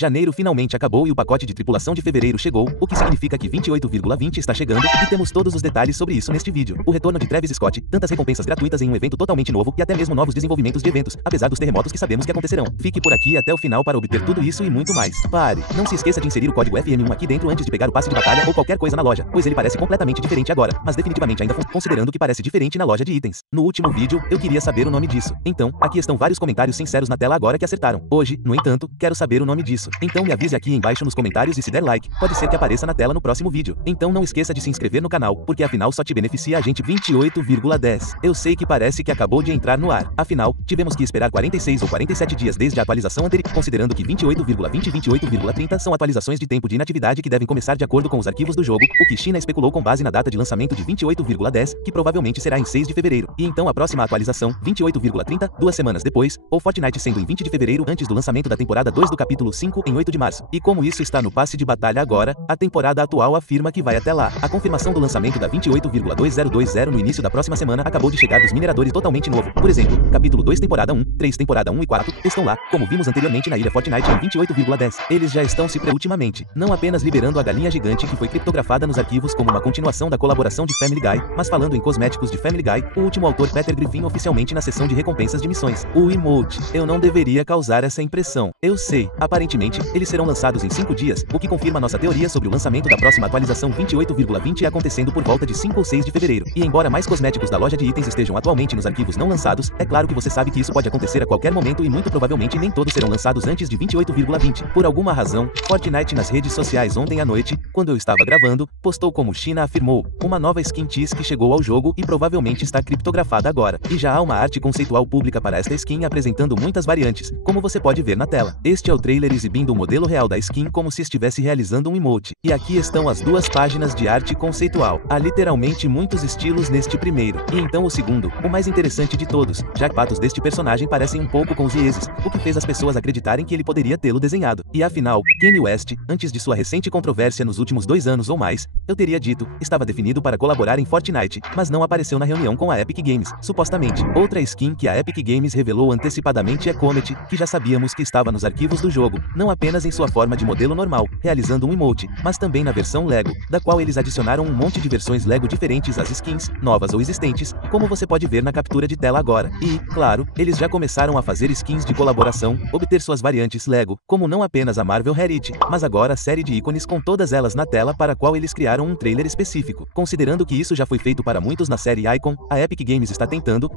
Janeiro finalmente acabou e o pacote de tripulação de fevereiro chegou, o que significa que 28,20 está chegando, e temos todos os detalhes sobre isso neste vídeo. O retorno de Travis Scott, tantas recompensas gratuitas em um evento totalmente novo e até mesmo novos desenvolvimentos de eventos, apesar dos terremotos que sabemos que acontecerão. Fique por aqui até o final para obter tudo isso e muito mais. Pare, não se esqueça de inserir o código FM1 aqui dentro antes de pegar o passe de batalha ou qualquer coisa na loja, pois ele parece completamente diferente agora, mas definitivamente ainda considerando que parece diferente na loja de itens. No último vídeo, eu queria saber o nome disso. Então, aqui estão vários comentários sinceros na tela agora que acertaram. Hoje, no entanto, quero saber o nome disso. Então me avise aqui embaixo nos comentários e se der like, pode ser que apareça na tela no próximo vídeo. Então não esqueça de se inscrever no canal, porque afinal só te beneficia a gente 28,10. Eu sei que parece que acabou de entrar no ar. Afinal, tivemos que esperar 46 ou 47 dias desde a atualização anterior, considerando que 28,20 e 28,30 são atualizações de tempo de inatividade que devem começar de acordo com os arquivos do jogo, o que China especulou com base na data de lançamento de 28,10, que provavelmente será em 6 de fevereiro. E então a próxima atualização, 28,30, 2 semanas depois, ou Fortnite sendo em 20 de fevereiro antes do lançamento da temporada 2 do capítulo 5 em 8 de março. E como isso está no passe de batalha agora, a temporada atual afirma que vai até lá. A confirmação do lançamento da 28,2020 no início da próxima semana acabou de chegar dos mineradores totalmente novo. Por exemplo, capítulo 2 temporada 1, 3 temporada 1 e 4 estão lá, como vimos anteriormente na ilha Fortnite em 28,10. Eles já estão se ultimamente, não apenas liberando a galinha gigante que foi criptografada nos arquivos como uma continuação da colaboração de Family Guy, mas falando em cosméticos de Family Guy, o último autor Peter Griffin oficialmente na seção de recompensas de missões. O emote. Eu não deveria causar essa impressão. Eu sei. Aparentemente, eles serão lançados em 5 dias, o que confirma nossa teoria sobre o lançamento da próxima atualização 28,20 acontecendo por volta de 5 ou 6 de fevereiro. E embora mais cosméticos da loja de itens estejam atualmente nos arquivos não lançados, é claro que você sabe que isso pode acontecer a qualquer momento e muito provavelmente nem todos serão lançados antes de 28,20. Por alguma razão, Fortnite nas redes sociais ontem à noite, quando eu estava gravando, postou como China afirmou, uma nova skin Tease que chegou ao jogo e provavelmente está criptografada agora. E já há uma arte conceitual pública para esta skin apresentando muitas variantes, como você pode ver na tela. Este é o trailer exibindo o modelo real da skin como se estivesse realizando um emote. E aqui estão as duas páginas de arte conceitual. Há literalmente muitos estilos neste primeiro. E então o segundo, o mais interessante de todos, já que patos deste personagem parecem um pouco com os Yeezys, o que fez as pessoas acreditarem que ele poderia tê-lo desenhado. E afinal, Kanye West, antes de sua recente controvérsia nos últimos 2 anos ou mais, eu teria dito, estava definido para colaborar em Fortnite, mas não apareceu na reunião com a Epic Games, supostamente. Outra skin que a Epic Games revelou antecipadamente é Comet, que já sabíamos que estava nos arquivos do jogo, não apenas em sua forma de modelo normal, realizando um emote, mas também na versão Lego, da qual eles adicionaram um monte de versões Lego diferentes às skins, novas ou existentes, como você pode ver na captura de tela agora. E, claro, eles já começaram a fazer skins de colaboração, obter suas variantes Lego, como não apenas a Marvel Heritage, mas agora a série de ícones com todas elas na tela para a qual eles criaram um trailer específico. Considerando que isso já foi feito para muitos na série Icon, a Epic Games está tentando,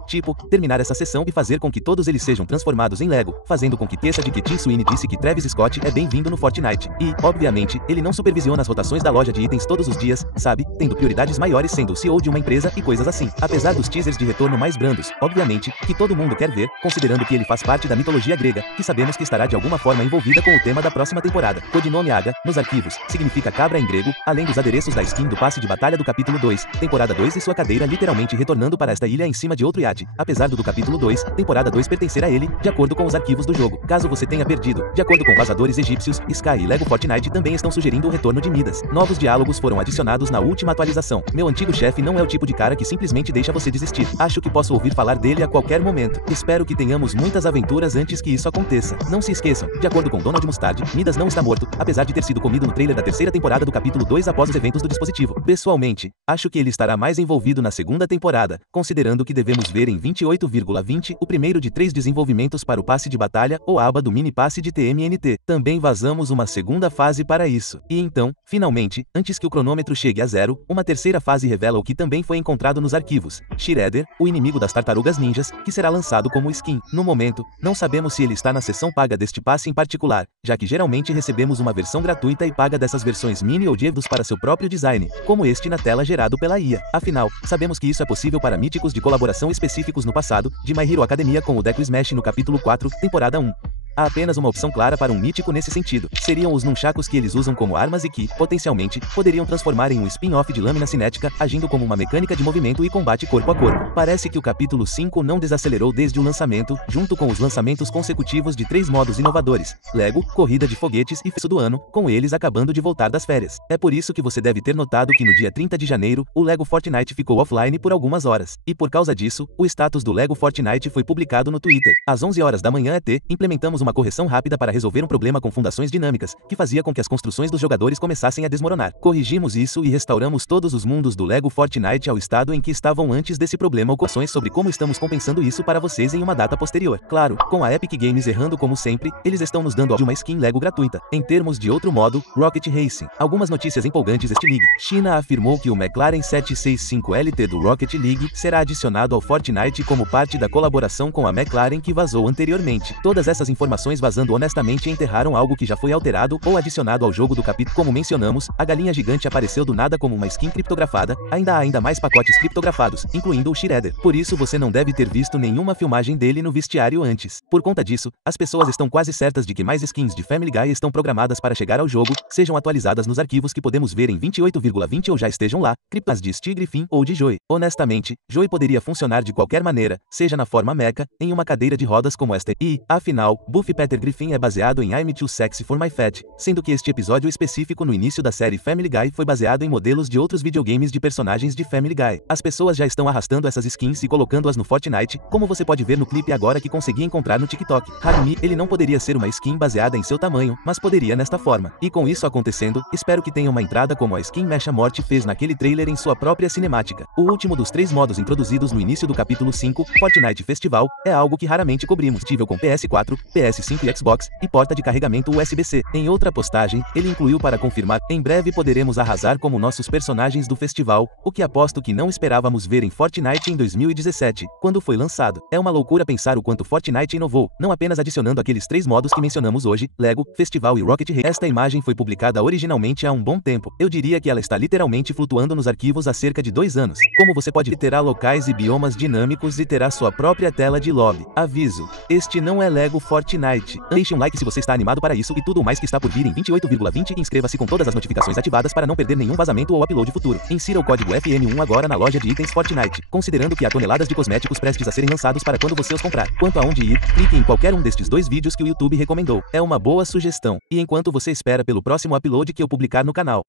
terminar essa sessão e fazer com que todos eles sejam transformados em Lego, fazendo com que pareça de que Tim Sweeney disse que Travis Scott é bem-vindo no Fortnite. E, obviamente, ele não supervisiona as rotações da loja de itens todos os dias, sabe, tendo prioridades maiores sendo o CEO de uma empresa e coisas assim. Apesar dos teasers de retorno mais brandos, obviamente, que todo mundo quer ver, considerando que ele faz parte da mitologia grega, que sabemos que estará de alguma forma envolvida com o tema da próxima temporada. Codinome Aga, nos arquivos, significa cabra em grego, além dos adereços da skin do passe de batalha do capítulo 2, temporada 2 e sua cadeira literalmente retornando para esta ilha em cima de outro iate, apesar do capítulo 2, temporada 2 pertencer a ele, de acordo com os arquivos do jogo. Caso você tenha perdido, de acordo com vazadores egípcios, Sky e Lego Fortnite também estão sugerindo o retorno de Midas. Novos diálogos foram adicionados na última atualização. Meu antigo chefe não é o tipo de cara que simplesmente deixa você desistir. Acho que posso ouvir falar dele a qualquer momento. Espero que tenhamos muitas aventuras antes que isso aconteça. Não se esqueçam, de acordo com Donald Mustard, Midas não está morto, apesar de ter sido comido no trailer da terceira temporada do capítulo 2 após os eventos do dispositivo. Pessoalmente, acho que ele estará mais envolvido na segunda temporada, considerando que devemos ver em 28,20 o primeiro de 3 desenvolvimentos para o passe de batalha ou aba do mini passe de TMNT. Também vazamos uma segunda fase para isso. E então, finalmente, antes que o cronômetro chegue a 0, uma terceira fase revela o que também foi encontrado nos arquivos. Shredder, o inimigo das tartarugas ninjas, que será lançado como skin. No momento, não sabemos se ele está na seção paga deste passe em particular, já que geralmente recebemos uma versão gratuita e paga dessas versões mini ou divos para seu próprio design, como este na tela gerado pela IA. Afinal, sabemos que isso é possível para míticos de colaboração específicos no passado, de My Hero Academia com o Deku Smash no capítulo 4, temporada 1. Há apenas uma opção clara para um mítico nesse sentido. Seriam os nunchakus que eles usam como armas e que, potencialmente, poderiam transformar em um spin-off de lâmina cinética, agindo como uma mecânica de movimento e combate corpo a corpo. Parece que o capítulo 5 não desacelerou desde o lançamento, junto com os lançamentos consecutivos de 3 modos inovadores: Lego, Corrida de Foguetes e Feço do Ano, com eles acabando de voltar das férias. É por isso que você deve ter notado que no dia 30 de janeiro, o Lego Fortnite ficou offline por algumas horas. E por causa disso, o status do Lego Fortnite foi publicado no Twitter. Às 11 horas da manhã ET, implementamos uma correção rápida para resolver um problema com fundações dinâmicas, que fazia com que as construções dos jogadores começassem a desmoronar. Corrigimos isso e restauramos todos os mundos do Lego Fortnite ao estado em que estavam antes desse problema. Ocorrências sobre como estamos compensando isso para vocês em uma data posterior. Claro, com a Epic Games errando como sempre, eles estão nos dando uma skin Lego gratuita. Em termos de outro modo, Rocket Racing. Algumas notícias empolgantes este League. China afirmou que o McLaren 765LT do Rocket League será adicionado ao Fortnite como parte da colaboração com a McLaren que vazou anteriormente. Todas essas informações vazando honestamente enterraram algo que já foi alterado ou adicionado ao jogo do capítulo. Como mencionamos, a galinha gigante apareceu do nada como uma skin criptografada. Ainda há mais pacotes criptografados, incluindo o Shredder. Por isso você não deve ter visto nenhuma filmagem dele no vestiário antes. Por conta disso, as pessoas estão quase certas de que mais skins de Family Guy estão programadas para chegar ao jogo, sejam atualizadas nos arquivos que podemos ver em 28,20 ou já estejam lá, criptas de Steve Griffin ou de Joey. Honestamente, Joey poderia funcionar de qualquer maneira, seja na forma mecha, em uma cadeira de rodas como esta. E, afinal, Buffy Peter Griffin é baseado em I'm Too Sexy for My Fat, sendo que este episódio específico no início da série Family Guy foi baseado em modelos de outros videogames de personagens de Family Guy. As pessoas já estão arrastando essas skins e colocando-as no Fortnite, como você pode ver no clipe agora que consegui encontrar no TikTok. Harumi, ele não poderia ser uma skin baseada em seu tamanho, mas poderia nesta forma. E com isso acontecendo, espero que tenha uma entrada como a skin Mecha Morte fez naquele trailer em sua própria cinemática. O último dos 3 modos introduzidos no início do capítulo 5, Fortnite Festival, é algo que raramente cobrimos. Tível com PS4, PS5 e Xbox, e porta de carregamento USB-C. Em outra postagem, ele incluiu para confirmar, em breve poderemos arrasar como nossos personagens do festival, o que aposto que não esperávamos ver em Fortnite em 2017, quando foi lançado. É uma loucura pensar o quanto Fortnite inovou, não apenas adicionando aqueles 3 modos que mencionamos hoje, Lego, Festival e Rocket Racing. Esta imagem foi publicada originalmente há um bom tempo. Eu diria que ela está literalmente flutuando nos arquivos há cerca de 2 anos. Como você pode ver, terá locais e biomas dinâmicos e terá sua própria tela de lobby. Aviso: este não é Lego Fortnite. Deixe um like se você está animado para isso e tudo o mais que está por vir em 28,20 e inscreva-se com todas as notificações ativadas para não perder nenhum vazamento ou upload futuro. Insira o código FM1 agora na loja de itens Fortnite, considerando que há toneladas de cosméticos prestes a serem lançados para quando você os comprar. Quanto a onde ir, clique em qualquer um destes 2 vídeos que o YouTube recomendou. É uma boa sugestão. E enquanto você espera pelo próximo upload que eu publicar no canal,